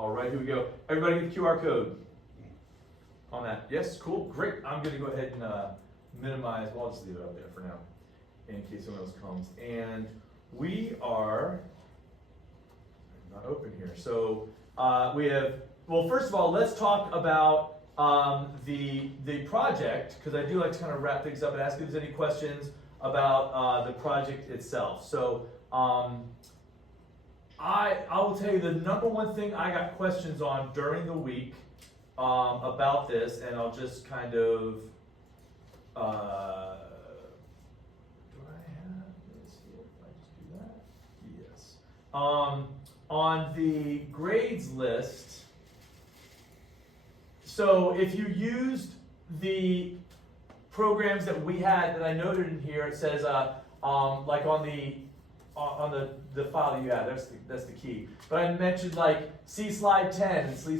All right, here we go. Everybody get the QR code on that. Yes, cool, great. I'm gonna go ahead and minimize, well, I'll just leave it up there for now in case someone else comes. And we are not open here. So we have, well, first of all, let's talk about the project, because I do like to kind of wrap things up and ask if there's any questions about the project itself. So I will tell you the number one thing I got questions on during the week about this, and I'll just kind of, do I have this here? If I just do that? Yes. On the grades list, so if you used the programs that we had that I noted in here, it says like on the file that you have, that's the key. But I mentioned like see slide 10 and see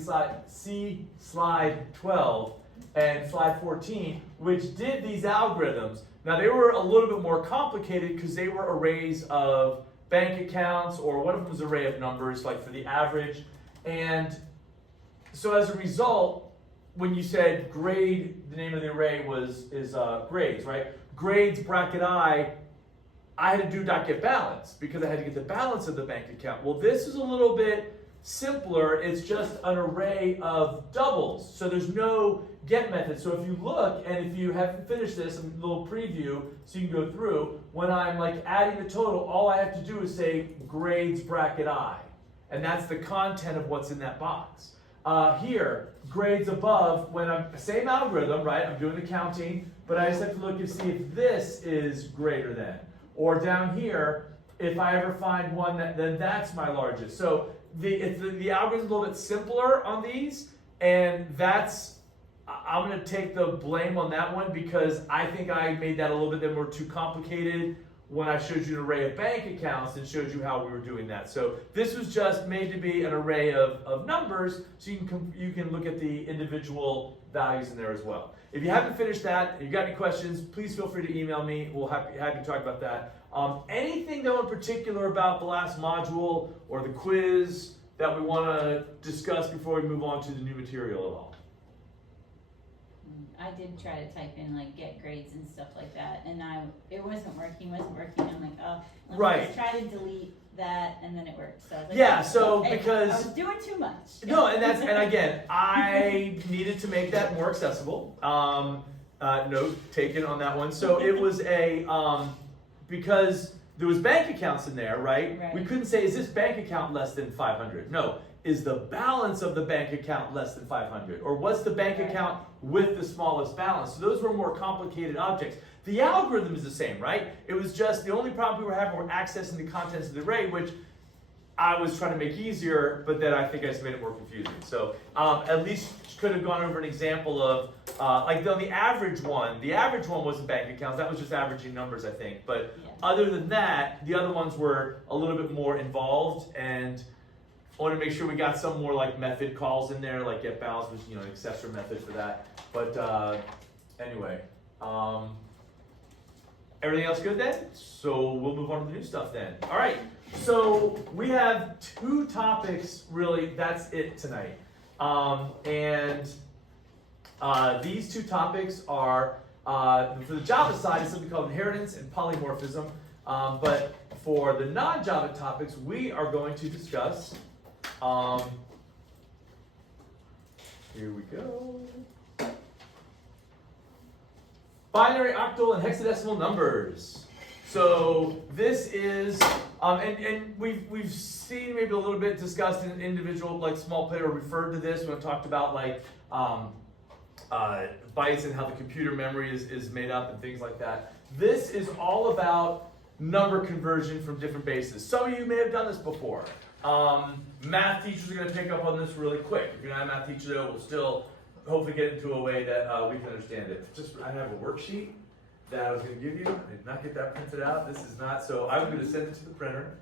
slide 12 and slide 14, which did these algorithms. Now they were a little bit more complicated because they were arrays of bank accounts, or one of them was an array of numbers, like for the average. And so as a result, when you said grade, the name of the array is grades, right? Grades bracket I had to do .get balance because I had to get the balance of the bank account. Well, this is a little bit simpler. It's just an array of doubles. So there's no get method. So if you look, and if you haven't finished this, a little preview so you can go through, when I'm like adding the total, all I have to do is say grades bracket I. And that's the content of what's in that box. Here, grades above, when I'm, same algorithm, right? I'm doing the counting, but I just have to look and see if this is greater than. Or down here, if I ever find one, then that's my largest. So the algorithm's a little bit simpler on these, and I'm gonna take the blame on that one because I think I made that a little bit more too complicated when I showed you an array of bank accounts and showed you how we were doing that. So this was just made to be an array of numbers, so you can look at the individual values in there as well. If you haven't finished that, if you've got any questions, please feel free to email me. We'll happy to talk about that. Anything though in particular about the last module or the quiz that we want to discuss before we move on to the new material at all? I did try to type in like get grades and stuff like that, and it wasn't working. I'm like, oh, let me just try to delete that, and then it wored. So I was like, yeah, so because I was doing too much. No, and again, I needed to make that more accessible. Note taken on that one. So it was because there was bank accounts in there, right? We couldn't say, is this bank account less than 500? No. Is the balance of the bank account less than 500? Or what's the bank account with the smallest balance? So those were more complicated objects. The algorithm is the same, right? It was just the only problem we were having were accessing the contents of the array, which I was trying to make easier, but then I think I just made it more confusing. So at least could have gone over an example of, like on the average one wasn't bank accounts, that was just averaging numbers, I think. But other than that, the other ones were a little bit more involved, and I want to make sure we got some more like method calls in there, like get balance was, an accessor method for that. But anyway, everything else good then? So we'll move on to the new stuff then. All right, so we have two topics, really, that's it tonight. These two topics are, for the Java side, it's something called inheritance and polymorphism. But for the non-Java topics, we are going to discuss, here we go, binary, octal, and hexadecimal numbers. So this is, and we've seen maybe a little bit discussed in individual, like small player referred to this when I talked about like bytes and how the computer memory is made up and things like that. This is all about number conversion from different bases. Some of you may have done this before. Math teachers are going to pick up on this really quick. If you're not a math teacher, though, we'll still hopefully get into a way that we can understand it. I have a worksheet that I was going to give you. I did not get that printed out. This is not, so I'm going to send it to the printer.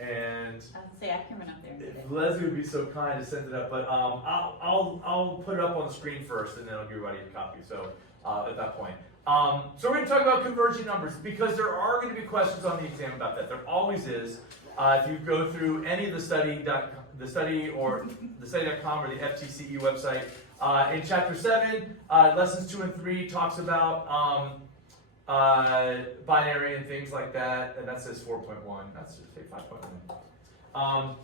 And I was going to say, I can run up there and get it. Leslie would be so kind to send it up, but I'll put it up on the screen first, and then I'll give everybody a copy. So at that point. So we're going to talk about converging numbers because there are going to be questions on the exam about that. There always is. If you go through any of the the study or the study.com or the FTCE website. In chapter 7, lessons 2 and 3 talks about binary and things like that, and that says 4.1. That's just take 5.1.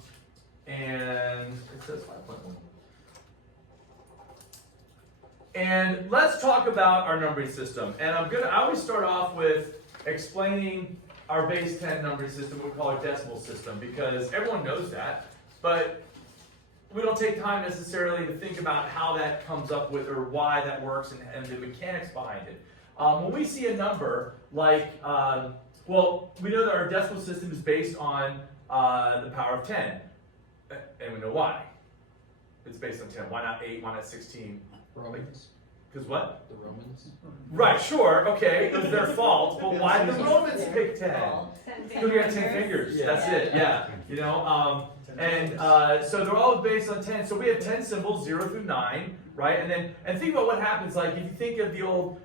And it says 5.1. And let's talk about our numbering system. And I always start off with explaining our base 10 numbering system, we call our decimal system, because everyone knows that, but we don't take time necessarily to think about how that comes up with or why that works and the mechanics behind it. When we see a number like, well, we know that our decimal system is based on the power of 10, and we know why. It's based on 10. Why not 8? Why not 16? Romans. Because what? The Romans. Right, sure, okay, it was their fault, but why did the Romans pick 10? Because we got 10 fingers, that's it, yeah. You know, so they're all based on 10. So we have 10 symbols, 0 through 9, right? And think about what happens, like if you think of the old,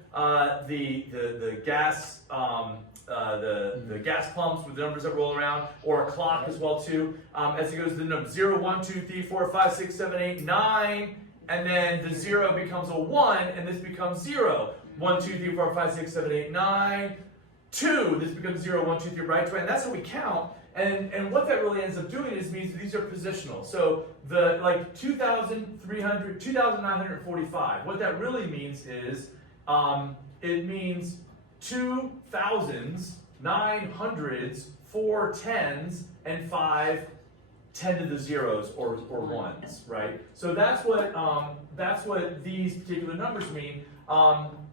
the gas, the gas pumps with the numbers that roll around, or a clock as well too, as it goes to the number 0, 1, 2, 3, 4, 5, 6, 7, 8, 9, and then the 0 becomes a 1, and this becomes 0. 1, 2, 3, 4, 5, 6, 7, 8, 9, 2, this becomes 0, 1, 2, 3, right, and that's how we count. And what that really ends up doing is means that these are positional. So the like 2,945, what that really means is, it means 2 thousands, 9 hundreds, 4 tens, and 5 10 to the zeros or ones, right? So that's what these particular numbers mean.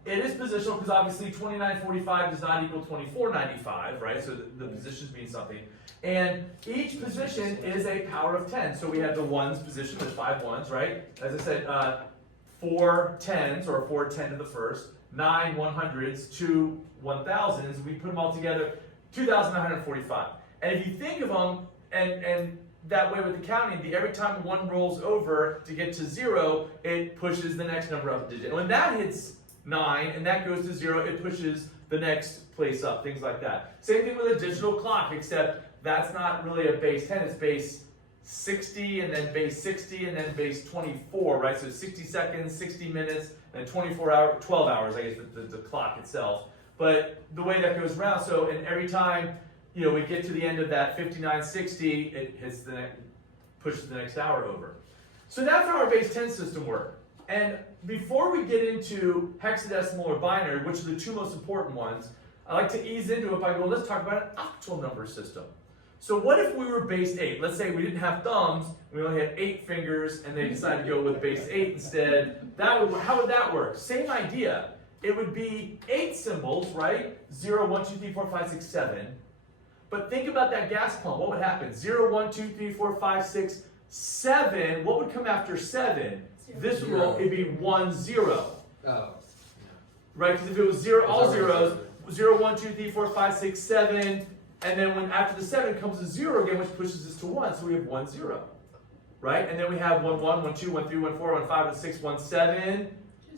It is positional because obviously 2945 does not equal 2495, right? So the positions mean something. And each position is a power of 10. So we have the ones position, there's 5 ones, right? As I said, 4 tens, or 4 10 to the first, 9 100s, 2 1000s. We put them all together, 2,945. And if you think of them, and that way with the counting, every time one rolls over to get to 0, it pushes the next number up a digit. And when that hits 9 and that goes to 0, it pushes the next place up, things like that. Same thing with a digital clock, except that's not really a base 10, it's base 60 and then base 60 and then base 24, right? So 60 seconds, 60 minutes, and 12 hours, I guess, the clock itself. But the way that goes around, so and every time we get to the end of that 5960, it hits pushes the next hour over. So that's how our base 10 system works. And before we get into hexadecimal or binary, which are the two most important ones, I like to ease into it by going, let's talk about an octal number system. So what if we were base 8? Let's say we didn't have thumbs, we only had 8 fingers, and they decided to go with base 8 instead. How would that work? Same idea. It would be 8 symbols, right? 0, 1, 2, 3, 4, 5, 6, 7. But think about that gas pump. What would happen? 0, 1, 2, 3, 4, 5, 6, 7. What would come after 7? This row, it'd be 1, 0. Oh. Right? Because if it was 0, all zeros, 0, 1, 2, 3, 4, 5, 6, 7, and then when after the 7 comes a 0 again, which pushes us to 1, so we have 1, 0. Right? And then we have 1, 1, 1, 2, 1, 3, 1, 4, 1, 5, 1, 6, 1, 7,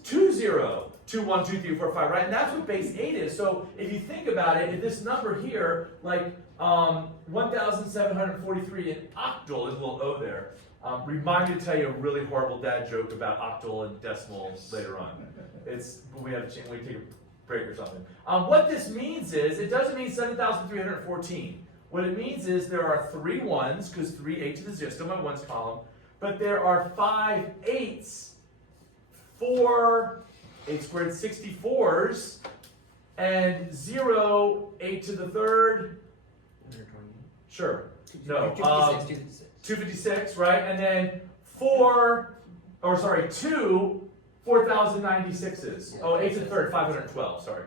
2, 0. 2, 1, 2, 3, 4, 5, right? And that's what base 8 is. So if you think about it, if this number here, like 1,743 in octal, is a little O there. Remind me to tell you a really horrible dad joke about octal and decimal later on. We take a break or something. What this means is, it doesn't mean 7,314. What it means is there are 3 ones, because 3 8 to the 0, still my ones column, but there are 5 8s, 4 8 squared 64s, and 0 8 to the third. 128. Sure. No. 256. 256, right? And then 2 4,096s. Oh, 8 to the third, 512, sorry.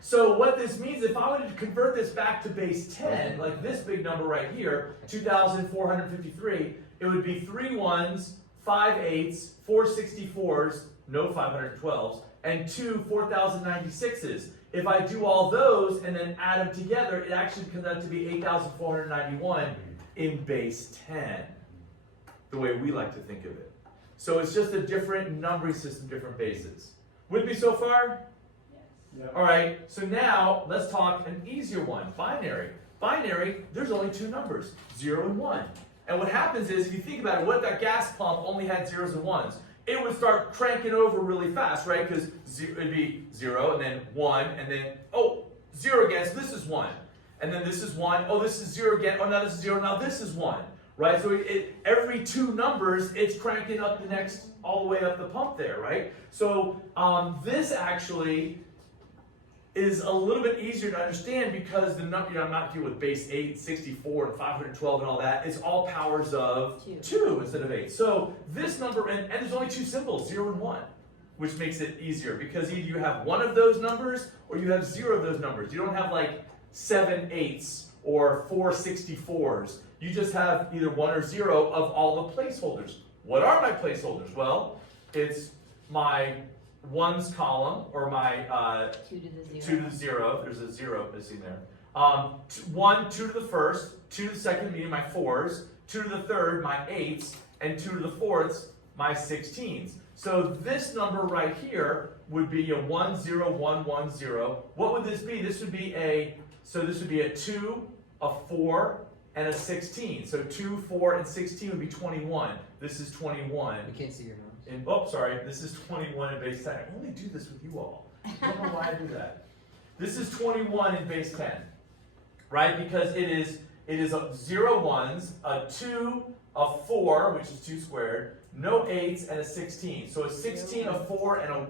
So what this means, if I wanted to convert this back to base 10, like this big number right here, 2,453, it would be 3 ones, 5 8s, 4 64s, no 512s, and 2 4,096s. If I do all those and then add them together, it actually comes out to be 8,491 in base 10, the way we like to think of it. So it's just a different numbering system, different bases. With me so far? Yes. All right, so now let's talk an easier one, binary. Binary, there's only 2 numbers, 0 and 1. And what happens is, if you think about it, what if that gas pump only had zeros and ones? It would start cranking over really fast, right? Because it'd be 0, and then 1, and then, oh, 0 again, so this is 1. And then this is 1, oh, this is 0 again, oh, now this is 0, now this is 1. Right? So every 2 numbers, it's cranking up the next, all the way up the pump there, right? So this actually is a little bit easier to understand because the number, I'm not dealing with base 8, 64, and 512 and all that. It's all powers of 2 instead of 8. So this number, and there's only 2 symbols, 0 and 1, which makes it easier because either you have one of those numbers or you have 0 of those numbers. You don't have like 7 8s or 4 64s. You just have either 1 or 0 of all the placeholders. What are my placeholders? Well, it's my ones column, or my 2 to the 0. 2 to the 0. There's a 0 missing there. 1, 2 to the first, 2 to the second, meaning my 4s, 2 to the third, my 8s, and 2 to the fourths, my 16s. So this number right here would be a 1 0 1 1 0. What would this be? This would be a 2, a 4, and a 16. So 2, 4, and 16 would be 21. This is 21. We can't see your nose. Oh, sorry. This is 21 in base 10. I only do this with you all. I don't know why I do that. This is 21 in base 10, right? Because it is a 0 1s, a 2, a 4, which is 2 squared, no 8s, and a 16. So a 16, a 4, and a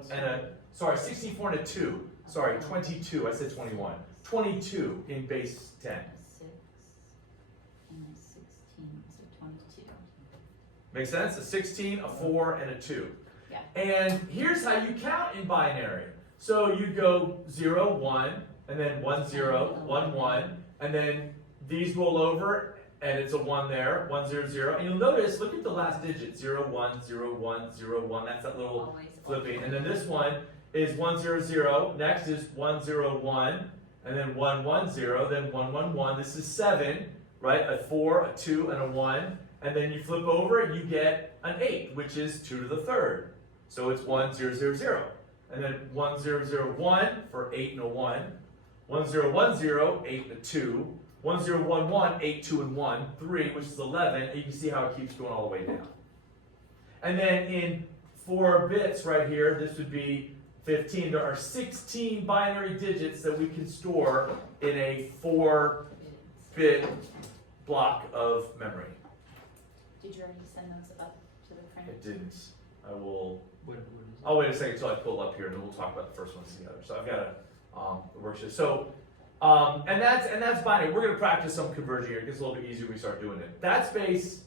16, 4, and a 2. Sorry, 22. I said 21. 22 in base 10. A 6 and a 16, so 22. Make sense? A 16, a 4, and a 2. Yeah. And here's how you count in binary. So you go 0, 1, and then 1, 0, 1, 1, and then these roll over, and it's a 1 there, 1, 0, 0. And you'll notice, look at the last digit, 0, 1, 0, 1, 0, 1. That's that little Always flipping. And then this one is 1, 0, 0. Next is 1, 0, 1, and then 1, 1, 0, then 1, 1, 1. This is 7, right? A 4, a 2, and a 1. And then you flip over and you get an 8, which is 2 to the third. So it's 1, 0, 0, 0. And then 1, 0, 0, 1 for 8 and a 1. 1, 0, 1, 0, 8 and a 2. 1, 0, 1, 1, 8, 2, and 1, 3, which is 11. And you can see how it keeps going all the way down. And then in 4 bits right here, this would be 15. There are 16 binary digits that we can store in a 4-bit block of memory. Did you already send those up to the print? It didn't. I will. What is it? I'll wait a second until I pull it up here, and then we'll talk about the first ones together. So I've got a worksheet. So, and that's binary. We're going to practice some conversion here. It gets a little bit easier when we start doing it. That's base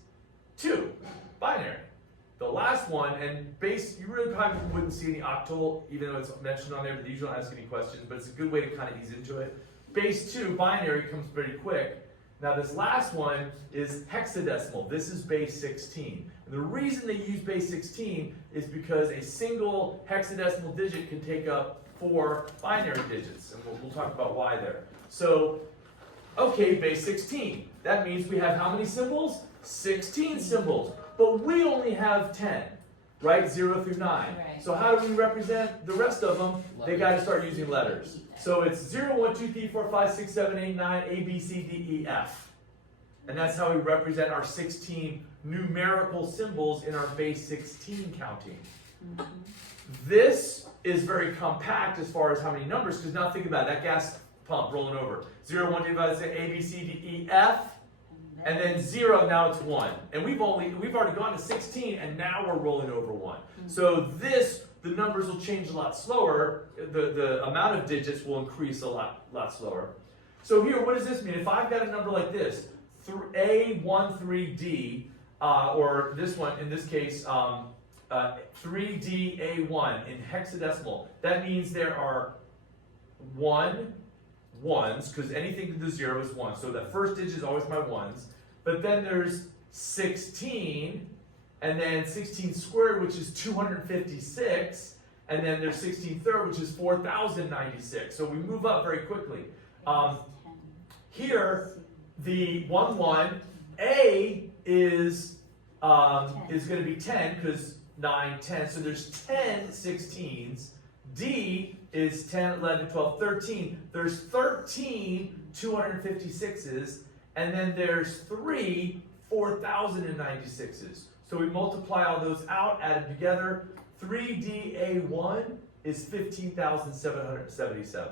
2, binary. The last one, and base, you really probably wouldn't see any octal, even though it's mentioned on there, but they usually don't ask any questions, but it's a good way to kind of ease into it. Base 2, binary, comes pretty quick. Now this last one is hexadecimal. This is base 16. And the reason they use base 16 is because a single hexadecimal digit can take up 4 binary digits. And we'll talk about why there. So, okay, base 16. That means we have how many symbols? 16 symbols. But we only have 10, right? 0 through 9. Right. So how do we represent the rest of them? They got to start using letters. So it's 0, 1, 2, 3, 4, 5, 6, 7, 8, 9, A, B, C, D, E, F. And that's how we represent our 16 numerical symbols in our base 16 counting. Mm-hmm. This is very compact as far as how many numbers, because now think about it, that gas pump rolling over. 0, 1, 2, 5, 6, A, B, C, D, E, F. And then 0, now it's 1. And we've already gone to 16, and now we're rolling over 1. Mm-hmm. So the numbers will change a lot slower. The amount of digits will increase a lot slower. So here, what does this mean? If I've got a number like this, A13D, or this one, in this case, 3DA1 in hexadecimal, that means there are 1 ones, because anything to the 0 is 1. So that first digit is always my ones. But then there's 16, and then 16 squared, which is 256, and then there's 16 third, which is 4,096. So we move up very quickly. Here, the 1, 1, A is going to be 10, because 9, 10. So there's 10 16s. D is 10, 11, 12, 13. There's 13 256s, and then there's 3 4,096s. So we multiply all those out, add them together. 3DA1 is 15,777.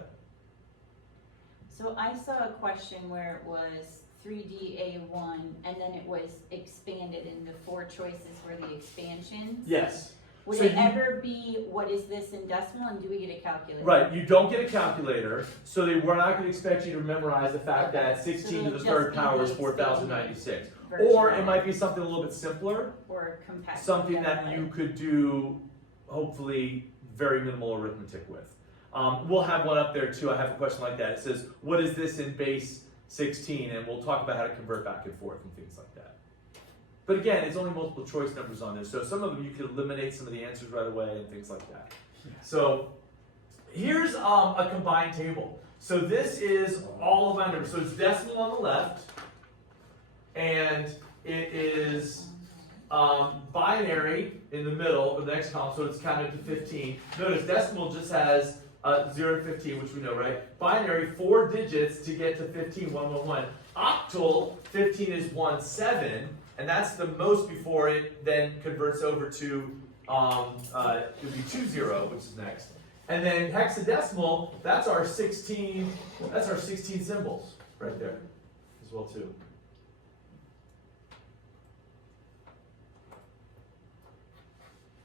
So I saw a question where it was 3DA1 and then it was expanded and the 4 choices were the expansions. Yes. Would So it you- ever be, what is this in decimal, and do we get a calculator? Right, you don't get a calculator, so we're not gonna expect you to memorize the fact that 16 to the So third it'll power is just be 4,096. version Or it of might be something a little bit simpler, Or compact. something that you could do, hopefully, very minimal arithmetic with. We'll have one up there too, I have a question like that. It says, what is this in base 16? And we'll talk about how to convert back and forth and things like that. But again, it's only multiple choice numbers on this, so some of them you can eliminate some of the answers right away and things like that. So here's a combined table. So this is all of my numbers. So it's decimal on the left, and it is binary in the middle, or the next column, so it's counted to 15. Notice decimal just has 0 to 15, which we know, right? Binary, 4 digits to get to 15, 111. Octal, 15 is 17, and that's the most before it then converts over to, it would be 20, which is next. And then hexadecimal, that's our 16 symbols right there as well too.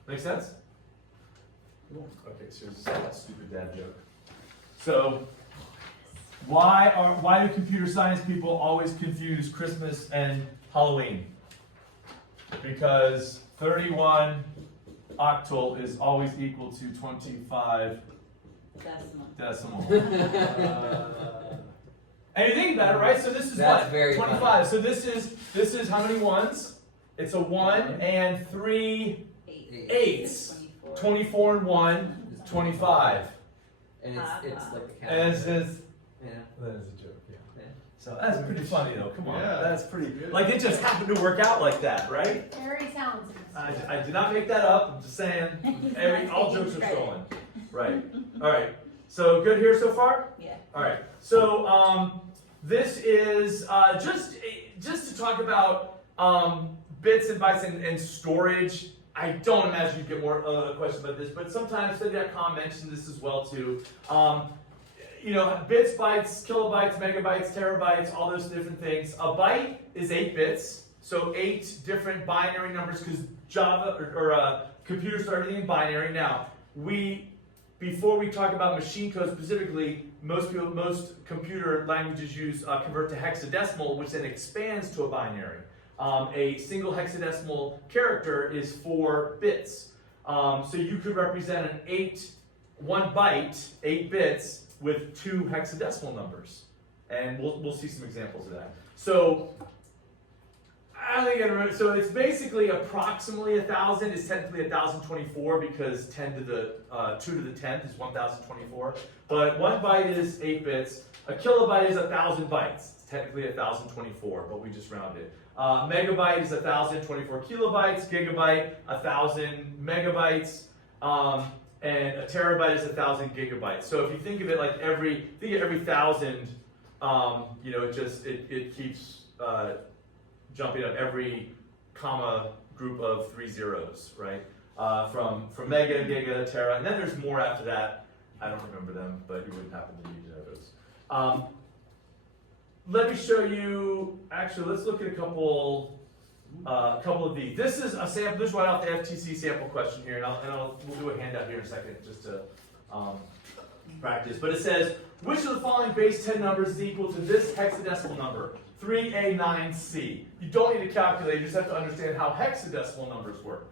Make sense? Okay, so here's a stupid dad joke. So, why do computer science people always confuse Christmas and Halloween? Because 31 octal is always equal to 25 decimal. And you think about it, right? So this is That's what? very 25. funny. So this is how many ones? It's a 1 and 3 eights. 24 and 1 is 25. And it's like a And calendar. it's Yeah. that is a joke, yeah. Yeah. So that's pretty funny though. Come on, Yeah. that's pretty. Like it just happened to work out like that, right? Very talented. I did not make that up. I'm just saying. All jokes are stolen. Right. All right. So good here so far. Yeah. All right. So this is just to talk about bits and bytes and storage. I don't imagine you get more questions about this, but sometimes study.com mentioned this as well too. Bits, bytes, kilobytes, megabytes, terabytes, all those different things. A byte is 8 bits, so 8 different binary numbers because Java or computers are everything in binary. Now, before we talk about machine code specifically, most computer languages convert to hexadecimal, which then expands to a binary. A single hexadecimal character is 4 bits. So you could represent one byte, 8 bits, with 2 hexadecimal numbers. And we'll see some examples of that. So I think I remember, so it's basically approximately 1,000. It's technically 1,024 because 2 to the 10th is 1,024. But 1 byte is 8 bits. A kilobyte is 1,000 bytes. It's technically 1,024, but we just round it. Megabyte is 1,024 kilobytes. Gigabyte, 1,000 megabytes. And a terabyte is 1,000 gigabytes. So if you think of it like every 1,000, it keeps jumping up every comma group of 3 zeros, right? From mega, giga, tera, and then there's more after that. I don't remember them, but you wouldn't happen to need to know those. Let me show you. Actually, let's look at a couple of these. This is a sample. This is right off the FTCE sample question here, and we'll do a handout here in a second just to practice. But it says, which of the following base 10 numbers is equal to this hexadecimal number, 3A9C? You don't need a calculator. You just have to understand how hexadecimal numbers work.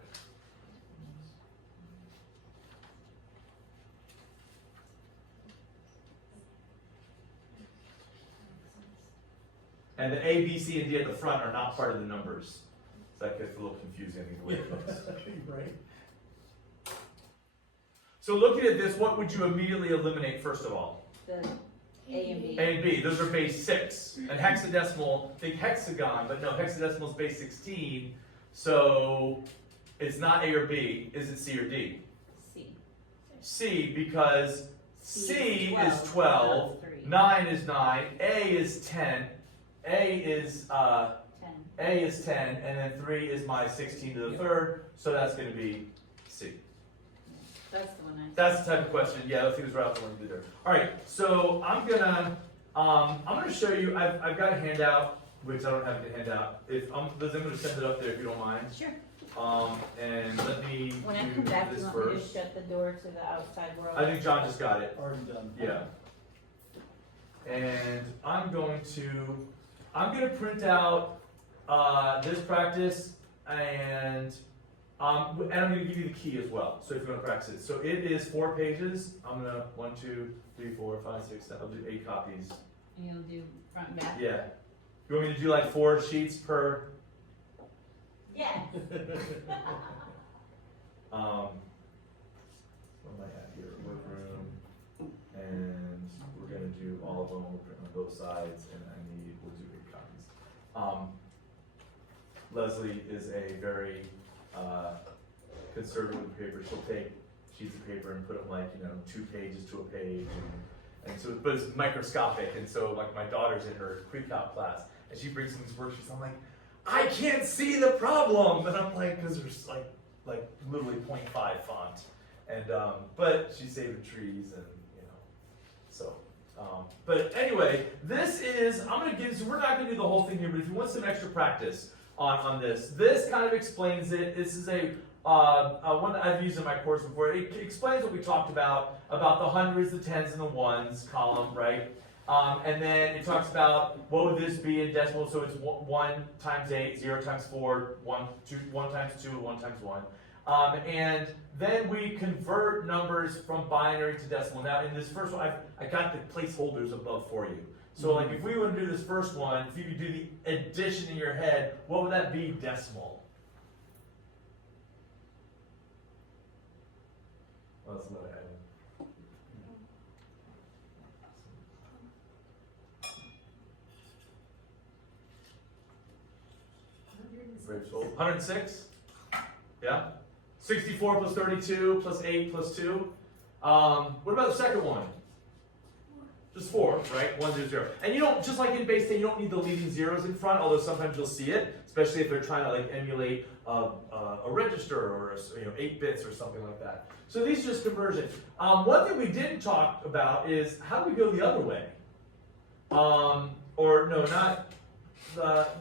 And the A, B, C, and D at the front are not part of the numbers. So that gets a little confusing the way it looks. Right. So looking at this, what would you immediately eliminate first of all? The A and B. A and B, those are base 6. And hexadecimal, think hexagon, but no, hexadecimal is base 16. So it's not A or B. Is it C or D? C. C, because C is 12, not 3. 9 is 9, A is 10, A is 10. A is 10, and then 3 is my 16 to the third, so that's going to be C. That's the one I. That's the type of question. Yeah, let's see who's right off the one to do there. All right, so I'm gonna show you. I've got a handout, which I don't have the handout. If I'm gonna send it up there if you don't mind. Sure. And let me When I do come back, this you want me to first. shut the door to the outside world? I think John just got it. Already done. Yeah. And I'm gonna print out this practice and I'm gonna give you the key as well. So if you want to practice it, so it is 4 pages. I'm gonna 1, 2, 3, 4, 5, 6, 7. I'll do 8 copies. And you'll do front and back? Yeah. You want me to do like 4 sheets per? Yes. What am I at here? Workroom, and we're gonna do all of them. We'll print on both sides, and we'll do 8 copies. Leslie is a very conservative with paper. She'll take sheets of paper and put them like 2 pages to a page, and so but it's microscopic. And so like my daughter's in her pre-calc class, and she brings in these worksheets. I'm like, I can't see the problem, and I'm like, because there's like literally 0.5 font, and but she's saving trees, and so. But anyway, this is I'm gonna give. So we're not gonna do the whole thing here, but if you want some extra practice on this kind of explains it. This is a one that I've used in my course before. It explains what we talked about the hundreds, the tens, and the ones column, right? And then it talks about what would this be in decimal. So it's 1 times 8, 0 times 4, 1 times 2, 1 times 1. And then we convert numbers from binary to decimal. Now in this first one, I got the placeholders above for you. So like if we were to do this first one, if you could do the addition in your head, what would that be decimal? Well, that's another item. Very full. 106? Yeah? 64 plus 32 plus 8 plus 2. What about the second one? Just 4, right? 1, 0, 0. And you don't, just like in base 10, you don't need the leading zeros in front, although sometimes you'll see it, especially if they're trying to like emulate a register or 8 bits or something like that. So these are just conversions. One thing we didn't talk about is how do we go the other way? Or no, not,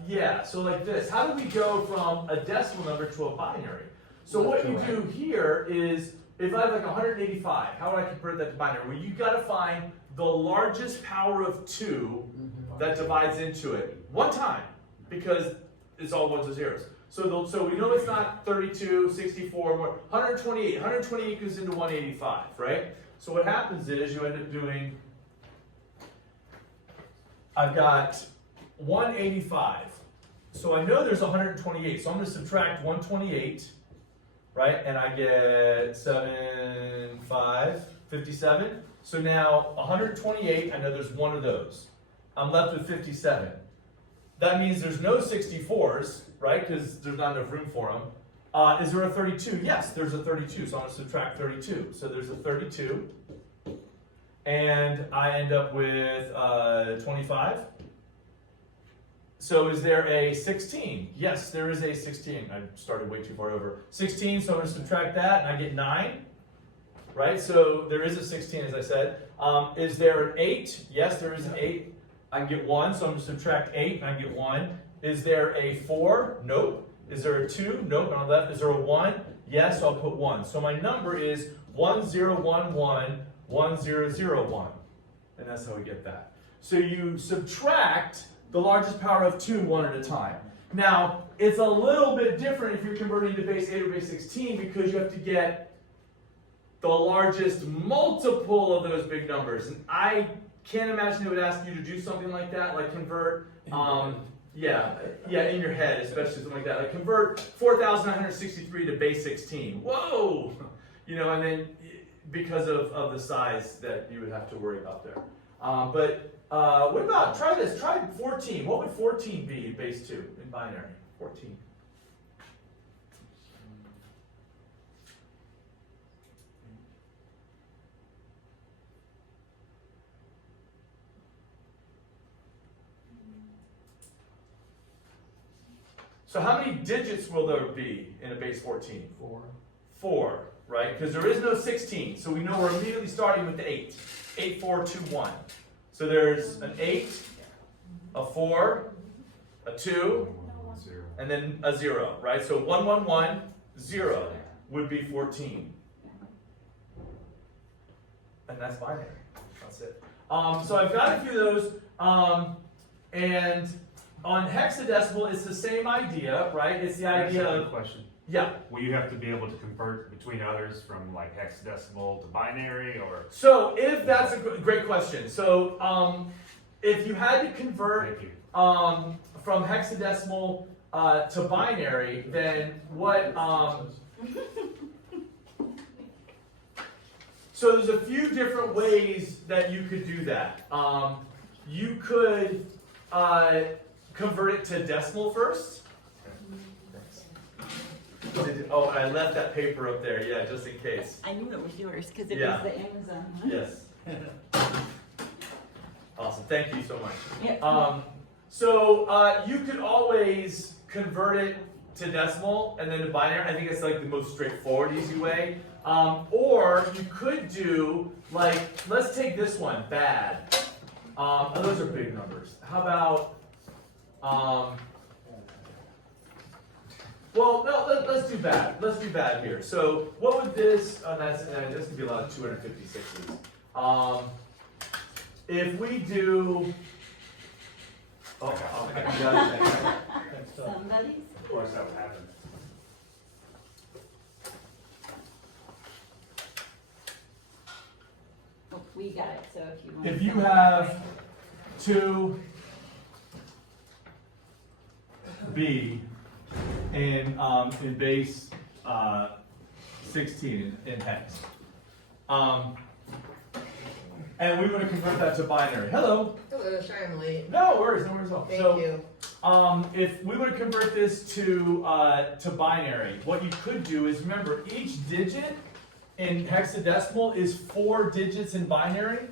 yeah, so like this. How do we go from a decimal number to a binary? So what you do here is, if I have like 185, how would I convert that to binary? Well, you got to find the largest power of 2 that divides into it one time, because it's all ones and zeros. So we know it's not 32, 64, 128. 128 goes into 185, right? So what happens is you end up doing, I've got 185. So I know there's 128, so I'm going to subtract 128, right? And I get 7, 5, 57. So now 128, I know there's one of those. I'm left with 57. That means there's no 64s, right? Because there's not enough room for them. Is there a 32? Yes, there's a 32. So I'm going to subtract 32. So there's a 32. And I end up with 25. So is there a 16? Yes, there is a 16. I started way too far over. 16, so I'm going to subtract that, and I get 9. Right, so there is a 16, as I said. Is there an 8? Yes, there is an 8. I can get 1, so I'm going to subtract 8, and I get 1. Is there a 4? Nope. Is there a 2? Nope, on the left. Is there a 1? Yes, so I'll put 1. So my number is 1011, 1001. And that's how we get that. So you subtract the largest power of 2 one at a time. Now, it's a little bit different if you're converting to base 8 or base 16 because you have to get the largest multiple of those big numbers. And I can't imagine it would ask you to do something like that, like convert, yeah, in your head, especially something like that. Like convert 4,963 to base 16. Whoa! And then because of the size that you would have to worry about there. But what about, try this, try 14. What would 14 be in base 2 in binary? 14. So how many digits will there be in a base 14? 4. 4, right? Because there is no 16, so we know we're immediately starting with the 8. 8, 4, 2, 1. So there's an 8, a 4, a 2, and then a 0, right? So 1, 1, 1, 0 would be 14. And that's binary. That's it. So I've got a few of those. And on hexadecimal, it's the same idea, right? It's the idea of, question. yeah. Will you have to be able to convert between others from like hexadecimal to binary, or? So if that's a great question. So if you had to convert Thank you. from hexadecimal to binary, then what? So there's a few different ways that you could do that. You could convert it to decimal first. Oh, I left that paper up there, yeah, just in case. I knew it was yours because it Yeah. was the Amazon one. Yes. Awesome, thank you so much. Yeah. So you could always convert it to decimal and then to binary. I think it's like the most straightforward, easy way. Or you could do, like, let's take this one, bad. Those are big numbers. How about, well, no, let's do bad. Let's do bad here. So what would this, this could be a lot of 256s. If we do, Somebody's. Of course, that would happen. Oh, we got it, so if you want. if you have 2B in base 16 in hex, and we want to convert that to binary. Hello. Hello, sorry I'm late. No worries, no worries at all. Thank So, you. if we were to convert this to binary, what you could do is, remember, each digit in hexadecimal is 4 digits in binary.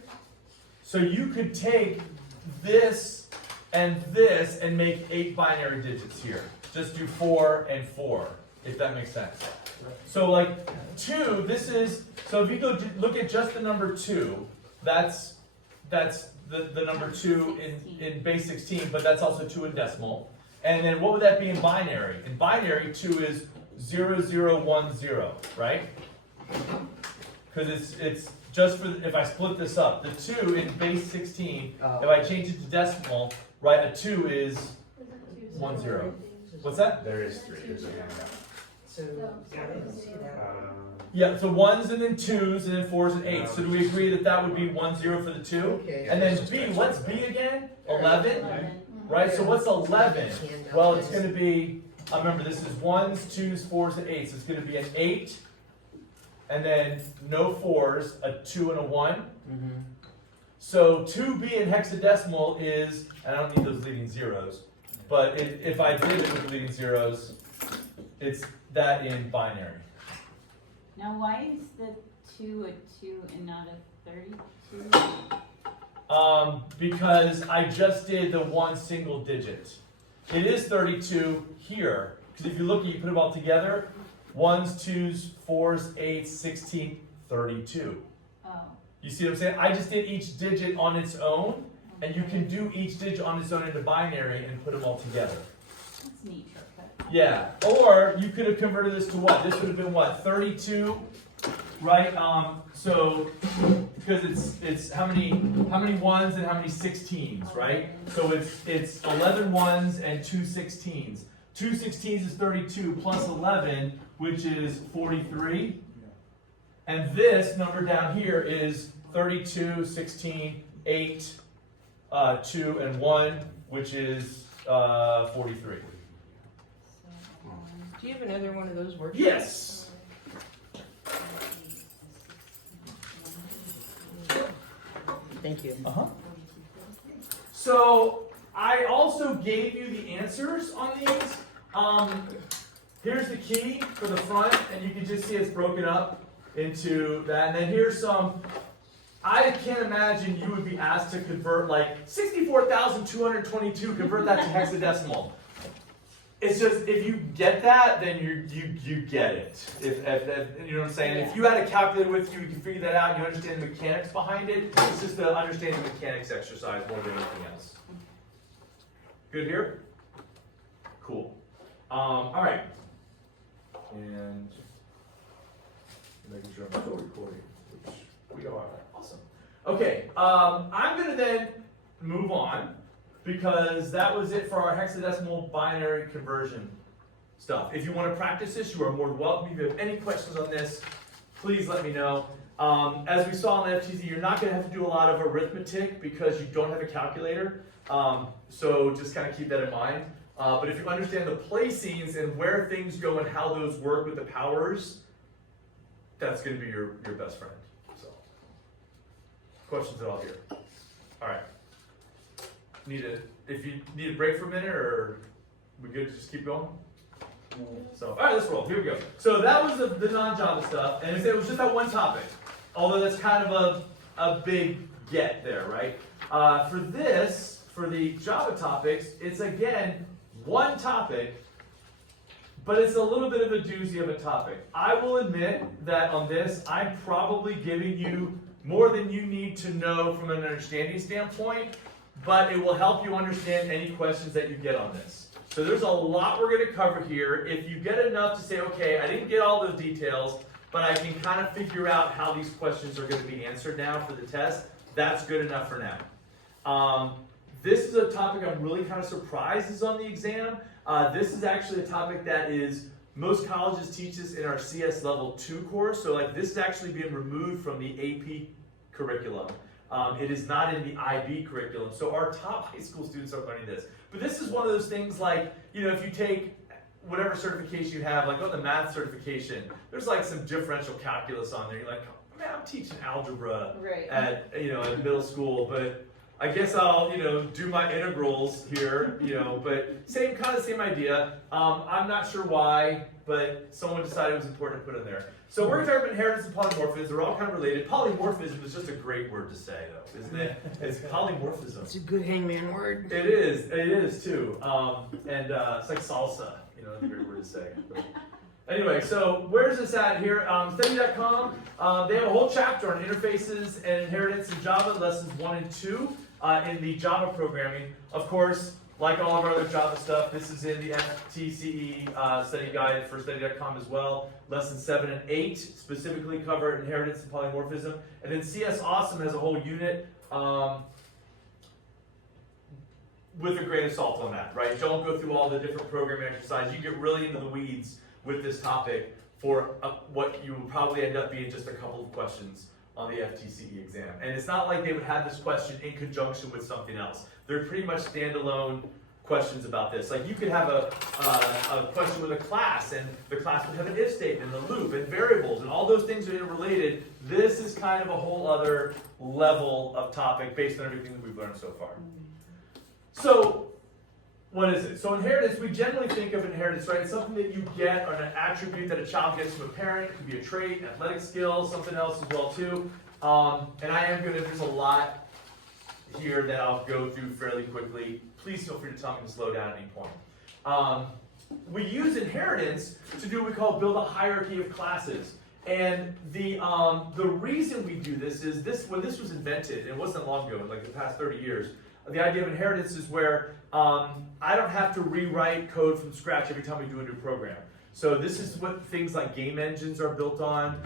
So you could take this and make 8 binary digits here. Just do 4 and 4, if that makes sense. So like 2, this is, so if you go look at just the number 2, that's the number 2 in base 16, but that's also 2 in decimal. And then what would that be in binary? In binary, 2 is 0010, right? Because it's just for, if I split this up, the 2 in base 16, if I change it to decimal, right, a 2 is 10. What's that? There is 3. There's a handout. So, I didn't see that. Yeah, so 1s and then 2s and then 4s and 8s. So do we agree that that would be 10 for the 2? Okay. And then B, what's B again? 11? Right, so what's 11? Well, it's going to be, remember this is 1s, 2s, 4s, and 8s. So it's going to be an 8, and then no 4s, a 2 and a 1. Mm-hmm. So 2B in hexadecimal is, and I don't need those leading zeros, but if I did it with the leading zeros, it's that in binary. Now, why is the 2 a 2 and not a 32? Because I just did the one single digit. It is 32 here, because if you look, you put them all together, 1s, 2s, 4s, 8s, 16, 32. Oh, You see what I'm saying? I just did each digit on its own, and you can do each digit on its own into binary and put them all together. that's a neat shortcut. Yeah, or you could have converted this to what? This would have been what? 32, right? So because it's how many 1s and how many 16s, right? So it's 11 1s and 2 16s. 2 16s is 32 plus 11, which is 43. And this number down here is 32, 16, 8, 2, and 1, which is 43. Do you have another one of those worksheets? Yes. Thank you. Uh-huh. So I also gave you the answers on these. Here's the key for the front, and you can just see it's broken up into that. And then here's some. I can't imagine you would be asked to convert like 64,222, convert that to hexadecimal. It's just, if you get that, then you get it. If you know what I'm saying? If you had a calculator with you, you can figure that out, and you understand the mechanics behind it. It's just the understanding the mechanics exercise more than anything else. Good here? Cool. All right. And making sure I'm still recording, which we are. Awesome. Okay, I'm gonna then move on because that was it for our hexadecimal binary conversion stuff. If you want to practice this, you are more than welcome. If you have any questions on this, please let me know. As we saw in the FTCE, you're not gonna have to do a lot of arithmetic because you don't have a calculator. So just kind of keep that in mind. But if you understand the placings and where things go and how those work with the powers, that's going to be your best friend. So, questions at all here? All right. If you need a break for a minute, or we good to just keep going? So, all right, let's roll. Here we go. So that was the non-Java stuff, and it was just that one topic. Although that's kind of a big get there, right? For the Java topics, it's again one topic, but it's a little bit of a doozy of a topic. I will admit that on this, I'm probably giving you more than you need to know from an understanding standpoint, but it will help you understand any questions that you get on this. So there's a lot we're going to cover here. If you get enough to say, okay, I didn't get all those details, but I can kind of figure out how these questions are going to be answered now for the test, that's good enough for now. This is a topic I'm really kind of surprised is on the exam. This is actually a topic that is, most colleges teach this in our CS Level 2 course, so like this is actually being removed from the AP curriculum. It is not in the IB curriculum, so our top high school students are learning this. But this is one of those things like, you know, if you take whatever certification you have, like on the math certification, there's like some differential calculus on there. You're like, man, I'm teaching algebra at middle school, but I guess I'll, do my integrals here, but same idea. I'm not sure why, but someone decided it was important to put in there. So we're talking about inheritance and polymorphism. They're all kind of related. Polymorphism is just a great word to say, though, isn't it? It's polymorphism. It's a good hangman word. It is too. It's like salsa, that's a great word to say. But anyway, so where's this at here? Study.com, they have a whole chapter on interfaces and inheritance in Java, lessons 1 and 2. In the Java programming. Of course, like all of our other Java stuff, this is in the FTCE study guide for study.com as well. Lessons 7 and 8 specifically cover inheritance and polymorphism. And then CS Awesome has a whole unit with a grain of salt on that, right? Don't go through all the different programming exercises. You get really into the weeds with this topic for what you will probably end up being just a couple of questions on the FTCE exam. And it's not like they would have this question in conjunction with something else. They're pretty much standalone questions about this. Like you could have a question with a class, and the class would have an if statement, and a loop, and variables, and all those things are interrelated. This is kind of a whole other level of topic based on everything that we've learned so far. So, what is it? So inheritance, we generally think of inheritance, right? It's something that you get, or an attribute that a child gets from a parent. It could be a trait, athletic skill, something else as well too. And there's a lot here that I'll go through fairly quickly. Please feel free to tell me to slow down at any point. We use inheritance to do what we call build a hierarchy of classes. And the reason we do this is when this was invented, and it wasn't long ago, like the past 30 years, the idea of inheritance is where I don't have to rewrite code from scratch every time we do a new program. So this is what things like game engines are built on.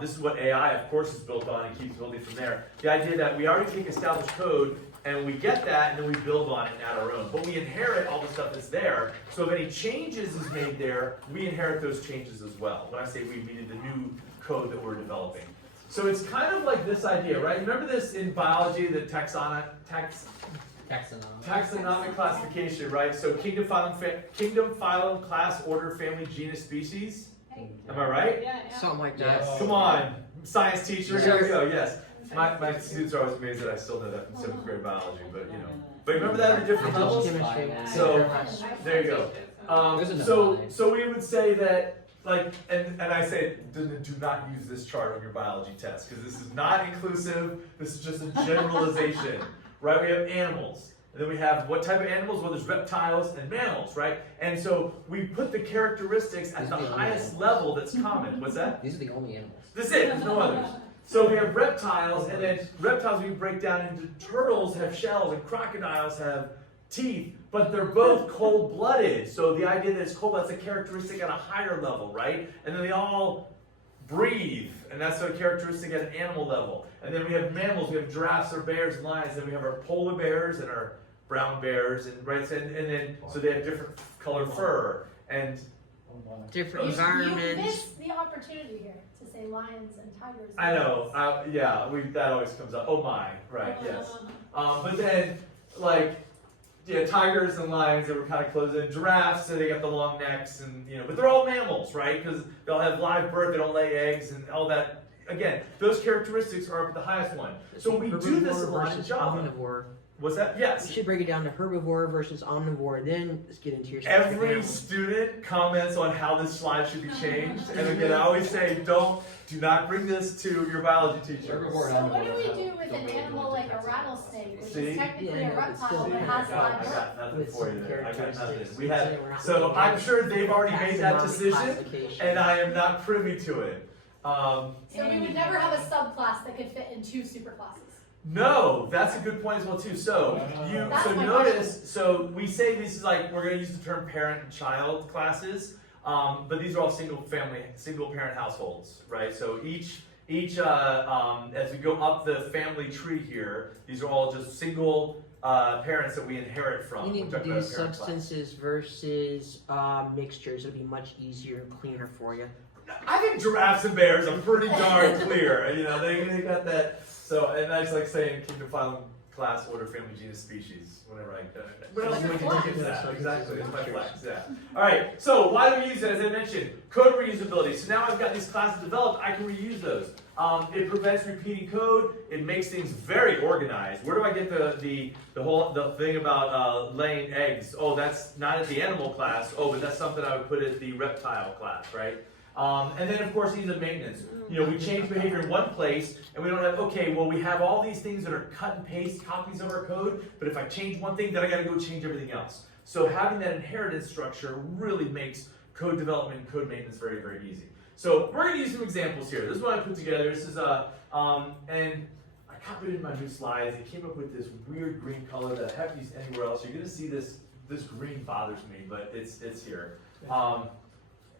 This is what AI, of course, is built on and keeps building from there. The idea that we already take established code and we get that and then we build on it and add our own. But we inherit all the stuff that's there. So if any changes is made there, we inherit those changes as well. When I say we mean the new code that we're developing. So it's kind of like this idea, right? Remember this in biology, the taxonomic classification, right? So kingdom, phylum, class, order, family, genus, species. Am I right? Yeah. Something like that. Yes. Come on, science teacher, here we go, yes. My students are always amazed that I still know that from 7th grade biology, but But remember that at different levels? So, there you go. So we would say that, like, and I say, do not use this chart on your biology test, because this is not inclusive, this is just a generalization, right? We have animals. And then we have what type of animals? Well, there's reptiles and mammals, right? And so we put the characteristics at These the are the only highest animals. level that's common. What's that? These are the only animals. That's it, there's no others. So we have reptiles, and then reptiles we break down into turtles have shells, and crocodiles have teeth, but they're both cold-blooded. So the idea that it's cold-blooded is a characteristic at a higher level, right? And then they all breathe, and that's a characteristic at an animal level. And then we have mammals, we have giraffes or bears and lions, then we have our polar bears and our brown bears, and right, and then so they have different colored fur, and Different You environments. missed the opportunity here to say lions and tigers. I know, yeah, that always comes up. Oh my, right, yes. But then, like, yeah, tigers and lions, they were kind of close in. Giraffes, so they got the long necks, and but they're all mammals, right? Because they'll have live birth, they don't lay eggs, and all that. Again, those characteristics are the highest one. So we do this a lot in Java. Omnivore. What's that? You Yes. should break it down to herbivore versus omnivore, then let's get into your specific Every animals. student comments on how this slide should be changed, and again, I always say, do not bring this to your biology teacher. Herbivore. So what do we do with an animal like a rattlesnake, which See? is technically Yeah, a no, but reptile still- but has I live birth? got nothing With for you some there. I got nothing. characteristics. We had, Say we're not so looking I'm at sure they've already made that taxonomic decision, classification. and I am not privy to it. So we would never have a subclass that could fit in 2 superclasses. No, that's a good point as well too. So That's so my notice, so we say this is like, we're gonna use the term parent and child classes, but these are all single parent households, right? So each as we go up the family tree here, these are all just single parents that we inherit from. You need We to talk do about a parent class. substances versus mixtures. It'll be much easier and cleaner for you. I think giraffes and bears are pretty darn clear. They got that. So, and that's like saying kingdom, phylum, class, order, family, genus, species. Whenever Like your flags. exactly. It's my flags. Yeah. All right. So why do we use it? As I mentioned, code reusability. So now I've got these classes developed. I can reuse those. It prevents repeating code. It makes things very organized. Where do I get the thing about laying eggs? Oh, that's not at the animal class. Oh, but that's something I would put at the reptile class, right? And then of course ease of maintenance. We change behavior in one place, and we don't have, okay, well we have all these things that are cut and paste copies of our code, but if I change one thing, then I gotta go change everything else. So having that inheritance structure really makes code development and code maintenance very, very easy. So we're gonna use some examples here. This is what I put together. This is and I copied it in my new slides. It came up with this weird green color that I haven't used anywhere else. You're gonna see this green bothers me, but it's here.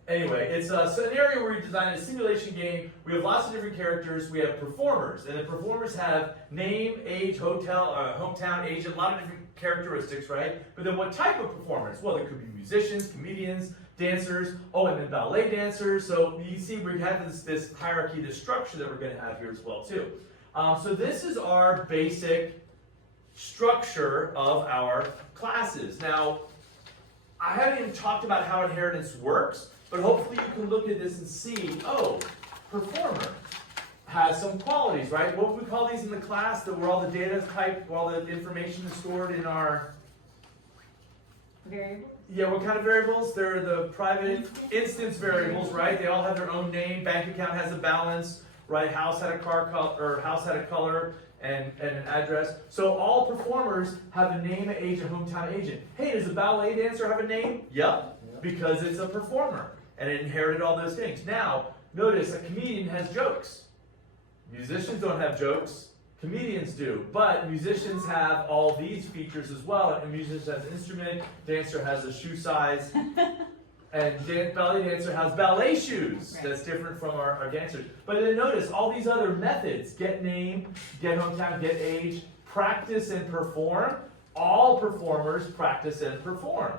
Anyway, it's a scenario where we design a simulation game. We have lots of different characters. We have performers, and the performers have name, age, hotel, hometown, agent, a lot of different characteristics, right? But then what type of performers? Well, there could be musicians, comedians, dancers, and then ballet dancers. So you see we have this hierarchy, this structure that we're going to have here as well too. So this is our basic structure of our classes. Now, I haven't even talked about how inheritance works, but hopefully you can look at this and see, performer has some qualities, right? What would we call these in the class? Where all the data is typed, where all the information is stored in our... Variable? Yeah, what kind of variables? They're the private instance variables, right? They all have their own name. Bank account has a balance, right? House had a house had a color and an address. So all performers have a name, an age, a hometown agent. Hey, does a ballet dancer have a name? Yep, because it's a performer and it inherited all those things. Now, notice a comedian has jokes. Musicians don't have jokes. Comedians do, but musicians have all these features as well. And musician has an instrument, dancer has a shoe size, and ballet dancer has ballet shoes. Right. That's different from our dancers. But then notice all these other methods: get name, get hometown, get age, practice and perform. All performers practice and perform.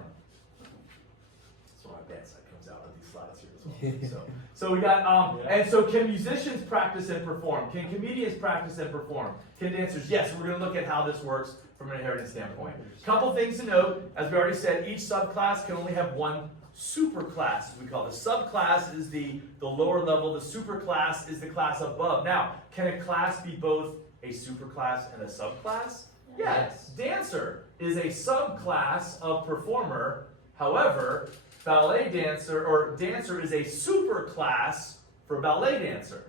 That's why my bad side comes out on these slides here as well. So we got, and so can musicians practice and perform? Can comedians practice and perform? Can dancers? Yes, we're going to look at how this works from an inheritance standpoint. Couple things to note, as we already said, each subclass can only have one superclass, as we call it. The subclass is the lower level, the superclass is the class above. Now, can a class be both a superclass and a subclass? Yes. Dancer is a subclass of performer. However, ballet dancer or dancer is a super class for ballet dancer,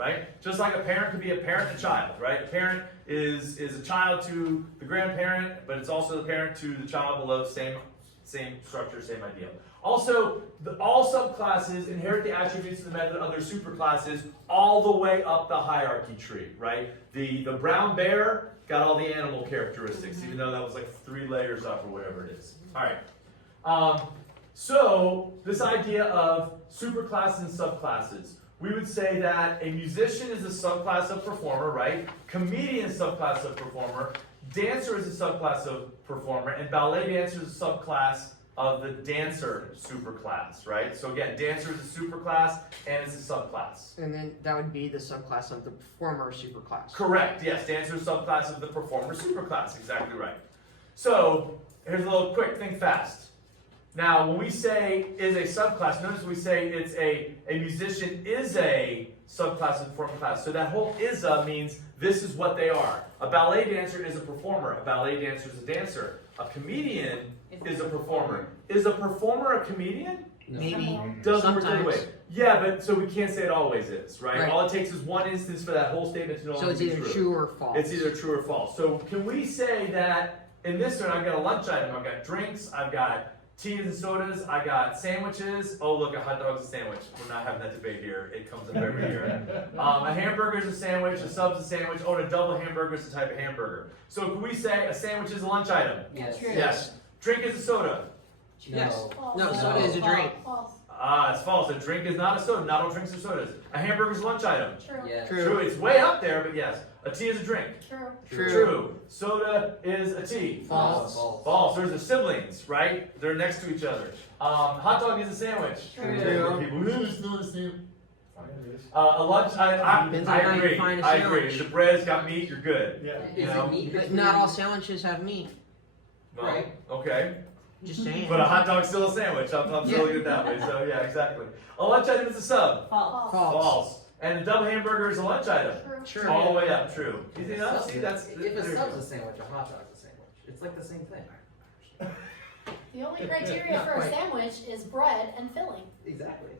right? Just like a parent could be a parent and a child, right? A parent is a child to the grandparent, but it's also the parent to the child below, same structure, same idea. Also, all subclasses inherit the attributes of the method of their superclasses all the way up the hierarchy tree, right? The brown bear got all the animal characteristics, even though that was like 3 layers up or whatever it is. All right. So this idea of superclasses and subclasses, we would say that a musician is a subclass of performer, right? Comedian is a subclass of performer. Dancer is a subclass of performer, and ballet dancer is a subclass of the dancer superclass, right? So again, dancer is a superclass and it's a subclass. And then that would be the subclass of the performer superclass. Correct, yes, dancer is a subclass of the performer superclass, exactly right. So here's a little quick, think fast. Now, when we say is a subclass, notice we say it's a musician is a subclass of the performing class. So that whole is-a means this is what they are. A ballet dancer is a performer. A ballet dancer is a dancer. A comedian is a performer. Is a performer a comedian? Maybe. Doesn't work that Sometimes. way. Yeah, but so we can't say it always is, right? Right. All it takes is one instance for that whole statement to no So longer it's be either true. true or false. It's either true or false. So can we say that in this one I've got a lunch item, I've got drinks, I've got teas and sodas, I got sandwiches. Oh look, a hot dog's a sandwich. We're not having that debate here. It comes up every year. A hamburger's a sandwich, a sub's a sandwich. Oh, and a double hamburger is a type of hamburger. So can we say a sandwich is a lunch item? Yes. True. Yes. Drink is a soda. Yes. False. No, soda is a drink. False. It's false. A drink is not a soda. Not all drinks are sodas. A hamburger is a lunch item. True. Yes. True. It's way up there, but yes. A tea is a drink. True. True. Soda is a tea. False. False. There's the siblings, right? They're next to each other. Hot dog is a sandwich. True. People, it's not a sandwich. A lunch, I Depends on how you agree. define a I agree. sandwich. The bread's got meat, you're good. Yeah. Is know, it meat? But not all sandwiches have meat. Well, Right. okay. Just saying. But a hot dog's still a sandwich. I'm Yeah. really good that way. So yeah, exactly. A lunch item is a sub. False. False. False. And a double hamburger is a lunch item. True. True. All the way up. True. Easy enough. See, that's. If there a you sub's go. a sandwich, a hot dog's a sandwich. It's like the same thing. The only criteria Not for a quite. sandwich is bread and filling. Exactly.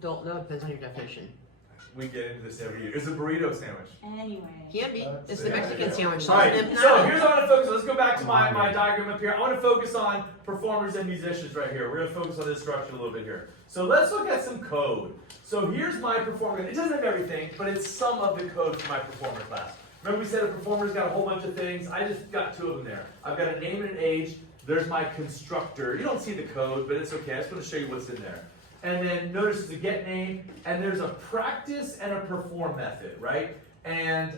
Don't know. Depends on your definition. We get into this every year. It's a burrito sandwich. Anyway. Can be. That's It's the it. Mexican sandwich. So All right, it's so not- here's what I want to focus on. Let's go back to my diagram up here. I want to focus on performers and musicians right here. We're going to focus on this structure a little bit here. So let's look at some code. So here's my performer. It doesn't have everything, but it's some of the code for my performer class. Remember we said a performer's got a whole bunch of things. I just got 2 of them there. I've got a name and an age. There's my constructor. You don't see the code, but it's okay. I just want to show you what's in there. And then notice the get name, and there's a practice and a perform method, right? And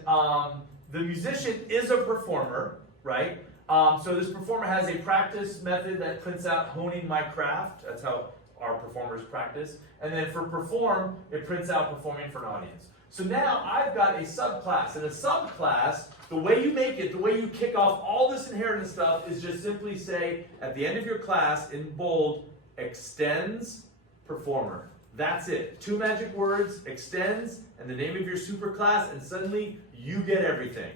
the musician is a performer, right? So this performer has a practice method that prints out honing my craft. That's how our performers practice. And then for perform, it prints out performing for an audience. So now I've got a subclass. And a subclass, the way you make it, the way you kick off all this inheritance stuff is just simply say, at the end of your class, in bold, extends performer. That's it. 2 magic words, extends, and the name of your superclass, and suddenly you get everything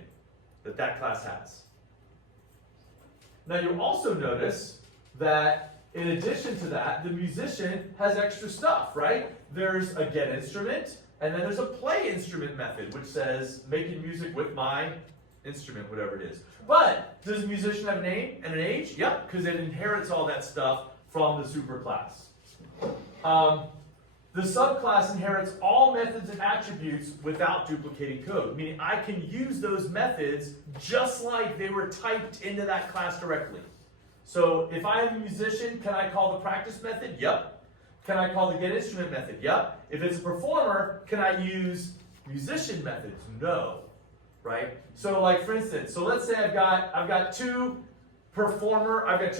that class has. Now you'll also notice that in addition to that, the musician has extra stuff, right? There's a get instrument, and then there's a play instrument method, which says making music with my instrument, whatever it is. But does the musician have a name and an age? Yep, because it inherits all that stuff from the superclass. The subclass inherits all methods and attributes without duplicating code, meaning I can use those methods just like they were typed into that class directly. So if I am a musician, can I call the practice method? Yep. Can I call the get instrument method? Yep. If it's a performer, can I use musician methods? No. Right? So like for instance, so let's say I've got 2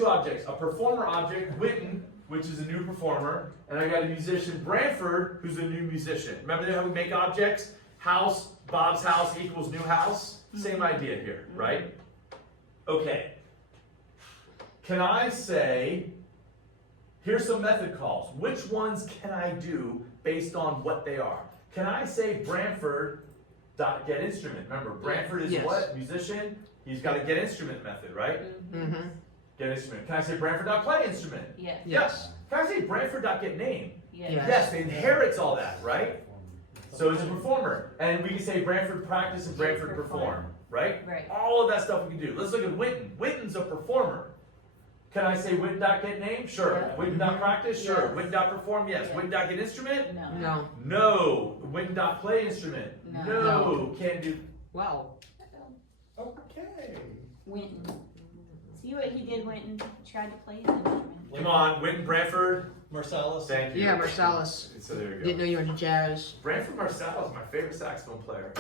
objects. A performer object, Witten, which is a new performer, and I got a musician, Branford, who's a new musician. Remember how we make objects? House, Bob's house equals new house? Same idea here, right? Okay. Can I say, here's some method calls. Which ones can I do based on what they are? Can I say Branford dot get instrument? Remember, Branford is Yes. what? Musician? He's got a get instrument method, right? Mm-hmm. Get instrument. Can I say Branford dot play instrument? Yes. Yes. Can I say Branford dot get name? Yes. Yes. Yes, it inherits all that, right? So it's a performer. And we can say Brantford practice and Brantford perform, right? Right. All of that stuff we can do. Let's look at Winton. Winton's a performer. Can I say Winton dot get name? Sure. Yeah. Winton dot practice? Sure. Yes. Winton dot perform? Yes. Yeah. Winton dot get instrument? No. No. No. Winton dot play instrument? No. No. Can't do. Well, Okay. Winton. See what he did, Winton? He tried to play his instrument. Come on, Winton, Brantford. Marsalis. Thank you. yeah, Marsalis. So there you go. Didn't know you were into jazz. Brantford Marsalis is my favorite saxophone player.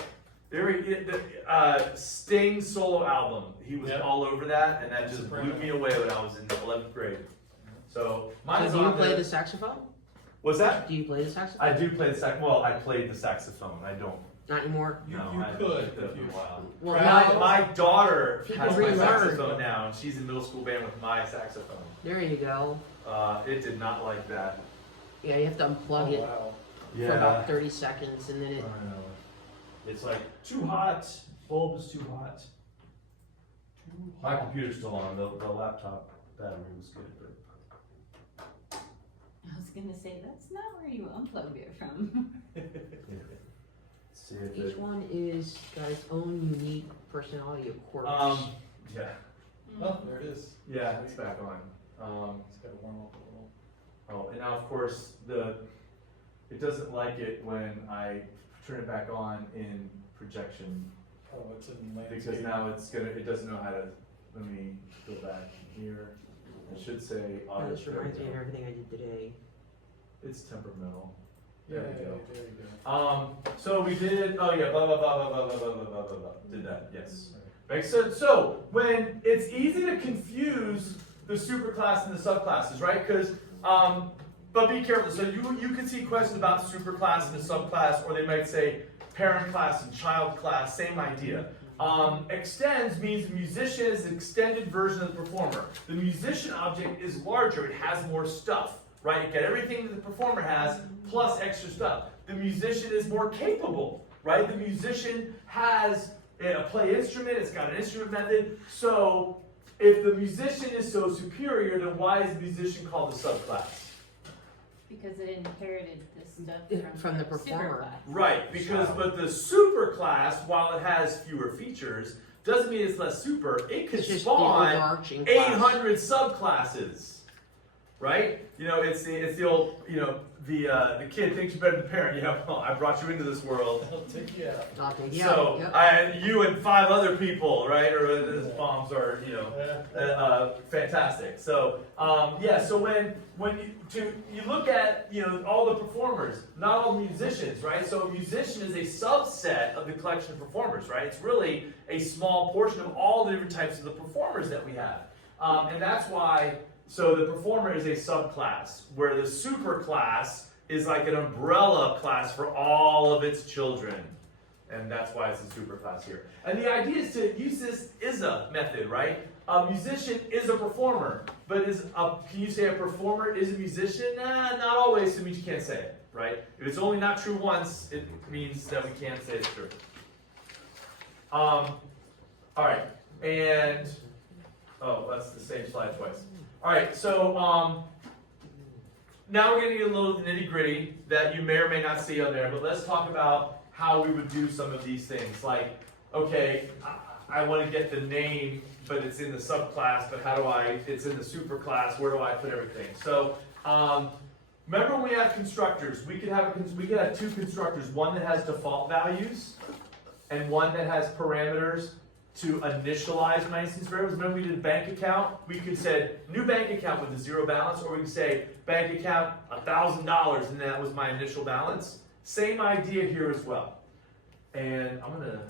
The Sting solo album, he was Yep. all over that, and that just Soprano. blew me away when I was in 11th grade. So So mine's do you on play the saxophone? What's that? Do you play the saxophone? I do play the sax. Well, I played the saxophone. I don't. Not anymore. You, No, you I could picked it up if in you a while. Well, My no. daughter People has my relearn. saxophone now, and she's in middle school band with my saxophone. There you go. It did not like that. Yeah, you have to unplug Oh, it wow. for about 30 seconds, and then it. I know. It's like too hot. Bulb is too hot. My computer's still on. The laptop battery was good, but I was gonna say, that's not where you unplugged it from. see if Each it. one is got its own unique personality, of course. Yeah, Oh, there it is. yeah, it's back on. It's got to warm up a little. Oh, and now of course it doesn't like it when I turn it back on in projection Oh, it's in landscape. because now it doesn't know how to. Let me go back here. It should say Oh, auto. this reminds me of everything I did today. It's temperamental. Yeah, There we go. there you go. So we did, oh yeah, blah, blah, blah, blah, blah, blah, blah, blah, blah, blah, did that, yes. Right, so when it's easy to confuse the superclass and the subclasses, right? Because, but be careful. So you can see questions about superclass and the subclass, or they might say parent class and child class, same idea. Extends means the musician is an extended version of the performer. The musician object is larger, it has more stuff, right? You get everything that the performer has, plus extra stuff. The musician is more capable, right? The musician has a play instrument, it's got an instrument method. So if the musician is so superior, then why is the musician called a subclass? Because it inherited this stuff From the performer. superclass. Right, because but the superclass, while it has fewer features, doesn't mean it's less super. It could It's just spawn the overarching class. 800 subclasses, right? You know, it's the old, you know, the kid thinks you're better than the parent. You know, well, I brought you into this world. I'll take you out. Not that, yeah, So yep. you and 5 other people, right? Or those bombs are, you know, fantastic. So yeah. So when you look at, you know, all the performers, not all musicians, right? So a musician is a subset of the collection of performers, right? It's really a small portion of all the different types of the performers that we have, and that's why. So the performer is a subclass, where the superclass is like an umbrella class for all of its children. And that's why it's a superclass here. And the idea is to use this ISA method, right? A musician is a performer, but can you say a performer is a musician? Nah, not always, so it means you can't say it, right? If it's only not true once, it means that we can't say it's true. All right, and, oh, that's the same slide twice. All right, so now we're getting a little nitty gritty that you may or may not see on there, but let's talk about how we would do some of these things. Like, okay, I want to get the name, but it's in the subclass, but it's in the superclass, where do I put everything? So, remember when we have constructors, we could have 2 constructors, one that has default values and one that has parameters to initialize my instance variables. Remember we did a bank account? We could say new bank account with a 0 balance, or we could say bank account $1,000 and that was my initial balance. Same idea here as well. And I'm gonna